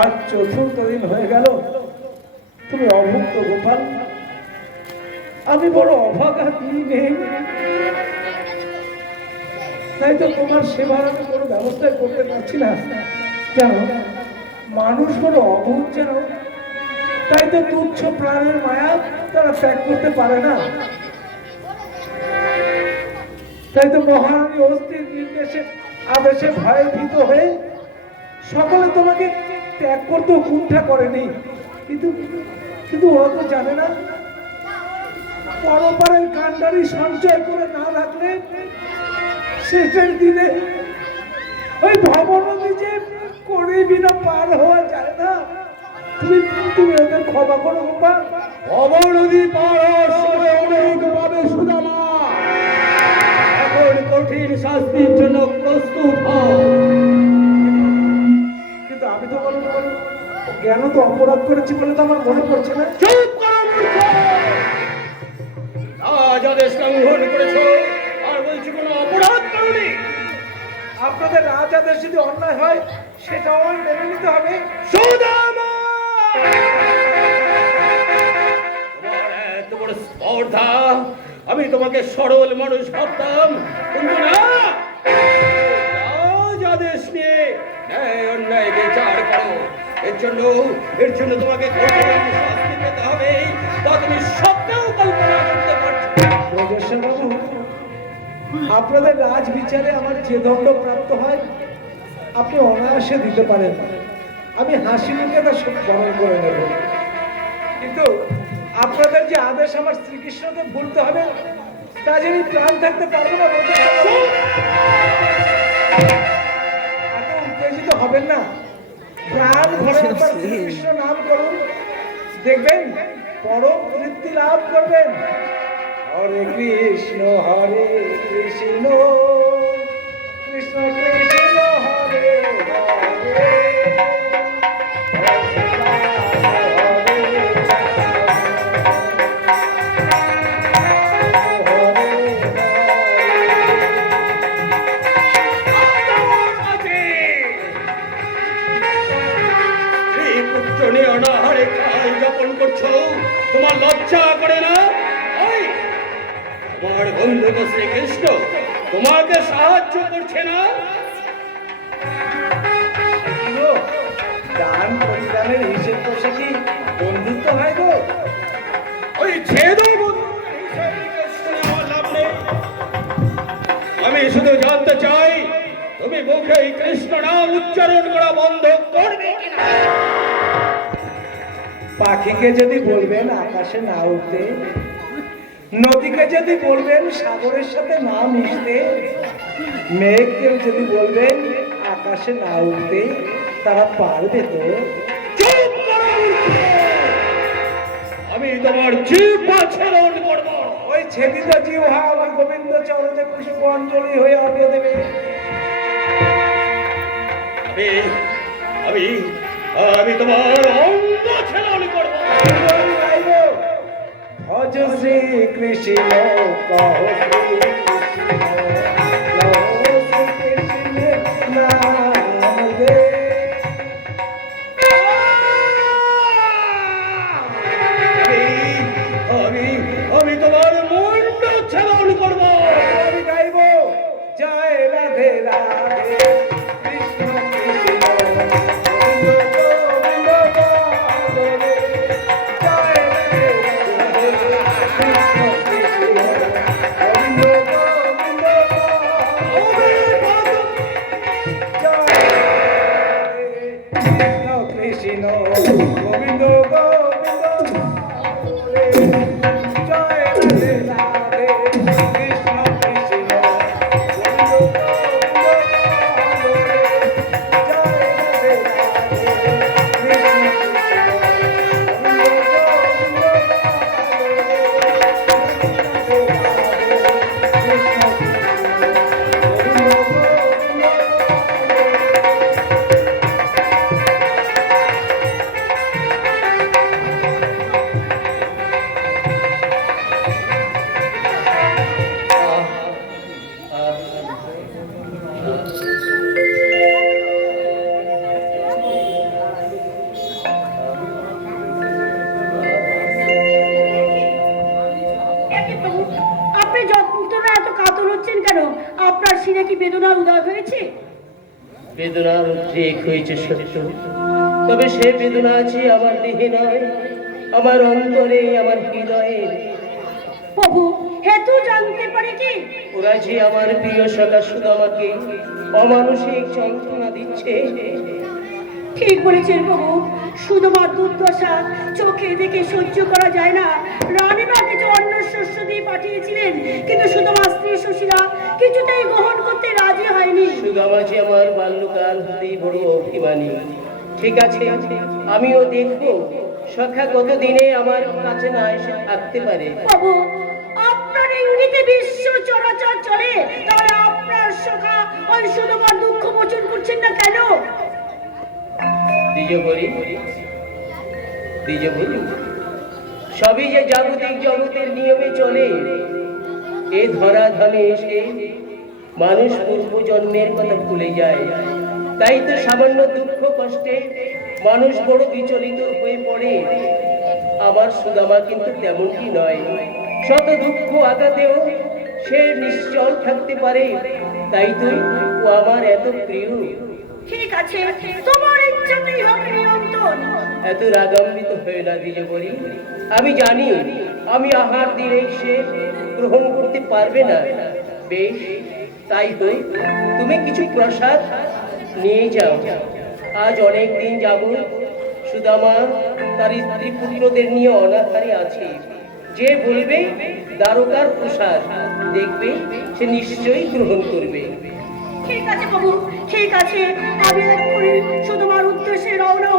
আজ চতুর্থ দিন হয়ে গেল তুমি অভুক্ত গোপাল। আমি বড় অভাগা নেই, তাই তো তোমার সেবার আমি কোনো ব্যবস্থা করতে পারছি না। জানো মানুষ বড় অবুধ, যেন তাই তো তুচ্ছ প্রাণের মায়া তারা ত্যাগ করতে পারে না। তাই তো মহারানী অস্থির নির্দেশে আদেশে ভয়ে ভীত হয়ে সকলে তোমাকে ত্যাগ করতেও কুণ্ঠা করেনি। কিন্তু কিন্তু ওরা তো জানে না, পরপারের কাণ্ডারি সঞ্চয় করে না রাখলে শেষের দিনে ওই ভবনদী যে করে বিনা পার হওয়া যায় না। তুমি তুমি ওদের ক্ষমা করো গোপাল। ভবনদী পার হওয়ার সময় অনেক পাবে সুদামা। এখন কঠিন শাস্তির জন্য প্রস্তুত হও। কিন্তু আমি তো বলবো জ্ঞান তো অপরাধ করেছি বলে তো আমার মনে পড়ছে না। চুপ করো মূর্খ! রাজ আদেশ লঙ্ঘন করেছো আর বলছো কোনো অপরাধ করনি। আপনাদের রাজ আদেশ যদি অন্যায় হয় সেটাও আমি মেনে নিতে হবে। সুদামা! তোমার এত বড় স্পর্ধা! আমি তোমাকে সরল মানুষ ভাবতাম, কিন্তু না। রাজ আদেশ নিয়ে ন্যায় অন্যায় বিচার করো। এর জন্য তোমাকে কঠিন শাস্তি পেতে হবে, তা তুমি স্বপ্নেও কল্পনা করতে পারছো না। প্রদর্শন বাবু, আপনাদের রাজ বিচারে আমার যে দণ্ড প্রাপ্ত হয় আপনি অনায়াসে দিতে পারেন, আমি হাসি মুখে তা সব বরণ করে নেব। কিন্তু আপনাদের যে আদেশ আমার শ্রীকৃষ্ণকে ভুলতে হবে তা যে আমি প্রাণ থাকতে পারবো না। এত উত্তেজিত হবেন না, প্রাণ ভরে একবার শ্রীকৃষ্ণ নাম করুন, দেখবেন পরম তৃপ্তি লাভ করবেন। হরে কৃষ্ণ কৃষ্ণ কৃষ্ণ হরে হরে। তোমার লজ্জা করে না? তোমার বন্ধু শ্রীকৃষ্ণ তোমাকে সাহায্য করছে না? দান পরিদানের হিসেব করছে কি বন্ধুত্ব হয় গো? ওই ছেদ আমার লাভ নেই। আমি শুধু জানতে চাই তুমি মুখে কৃষ্ণ নাম উচ্চারণ করা বন্ধ করবে কিনা। পাখিকে যদি বলবেন আকাশে না উঠতে, নদীকে যদি বলবেন সাগরের সাথে না মিশতে, মেঘকে যদি বলবেন আকাশে না উঠতে, তারা পারবে তো? চুপ করো! আমি তোমার জীব ছেদন করব। ওই ছেদিত জিহ্বা আমার গোবিন্দ চরণে পুষ্পাঞ্জলি হয়ে অর্ঘ্য দেবে। আমি আমি তোমার অঙ্গ ছেদন করব। ভজ শ্রী কৃষ্ণ কহ শ্রী কৃষ্ণ নাম দে। আমি তোমার মুন্ড ছেদন করব। আমি গাইব জয় রাধে রাধে কৃষ্ণ কৃষ্ণ গোবিন্দ গোবিন্দ জয় রাধে রাধে কৃষ্ণ কৃষ্ণ গোবিন্দ বেদনার উদ্রেক হয়েছে সত্য, তবে সে বেদনা আছে আমার দেহে নয়, আমার অন্তরে, আমার হৃদয়ে। প্রভু, হেতু জানতে পারি কি? ওরা যে আমার প্রিয় সখা সুদামাকে অমানসিক যন্ত্রণা দিচ্ছে। ঠিক বলেছেন প্রভু, সুদামার দুর্দশা চোখে দেখে সহ্য করা যায় না। রানীমা কিছু অন্য শস্য দিয়ে পাঠিয়েছিলেন, কিন্তু সুদামার স্ত্রী সুশীলা কিছুতেই গ্রহণ করতে রাজি হয়নি। সুদামা যে আমার বাল্যকাল হতেই বড় অভিমানী। ঠিক আছে, আমিও দেখবো সখা কতদিনে আমার কাছে না এসে থাকতে পারে। প্রভু, আপনার ইঙ্গিতে বিশ্ব চরাচর চলে, তাহলে আপনার সখা ওই সুদামার দুঃখ মোচন করছেন না কেন? দ্বিজবরী, দ্বিজবরী, সবই যে জাগতিক জগতের নিয়মে চলে। এ ধরাধামে এসে মানুষ পূর্ব জন্মের কথা ভুলে যায়। তাই তো সামান্য দুঃখ কষ্টে মানুষ বড় বিচলিত হয়ে পড়ে। আমার সুদামা কিন্তু তেমনটি নয়। শত দুঃখ আঘাতেও সে নিশ্চল থাকতে পারে। তাই তো ও আমার এত প্রিয়। ঠিক আছে, তোমার ইচ্ছাতেই হবে নিয়ন্ত্রণ। এত রাগান্বিত হয়ে না দ্বিজবরী। আমি জানি আমি আহার দিলেই সে গ্রহণ করতে পারবে না। বেশ, তাই তো তুমি কিছু প্রসাদ নিয়ে যাও। আজ অনেক দিন যাবত সুদামা তার স্ত্রী পুত্রদের নিয়ে অনাহারে আছে। যে বলবে দ্বারকার প্রসাদ, দেখবে সে নিশ্চয়ই গ্রহণ করবে। ঠিক আছে প্রভু, ঠিক আছে, আমি এক্ষুনি সুদামার উদ্দেশ্যে রওনা